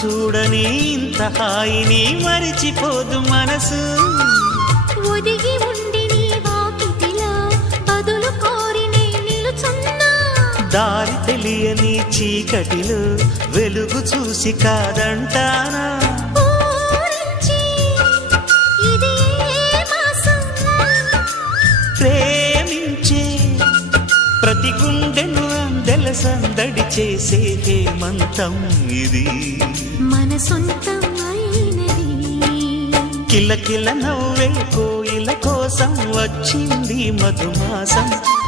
చూడని ఇంత హాయిని మరిచిపోదు మనసు. ఒదిగి ఉండి నీ వాకిటిలో బదులు కోరి నే నిలుచున్నా. దారి తెలియని చీకటిలో వెలుగు చూసి కాదంటానా. ప్రేమించే ప్రతి గుండెను అందెల సందడి చేసే హేమంతం ఇది. మన సొంతం అయినది. కిలకిల నవ్వే కోయిల కోసం వచ్చింది మధుమాసం.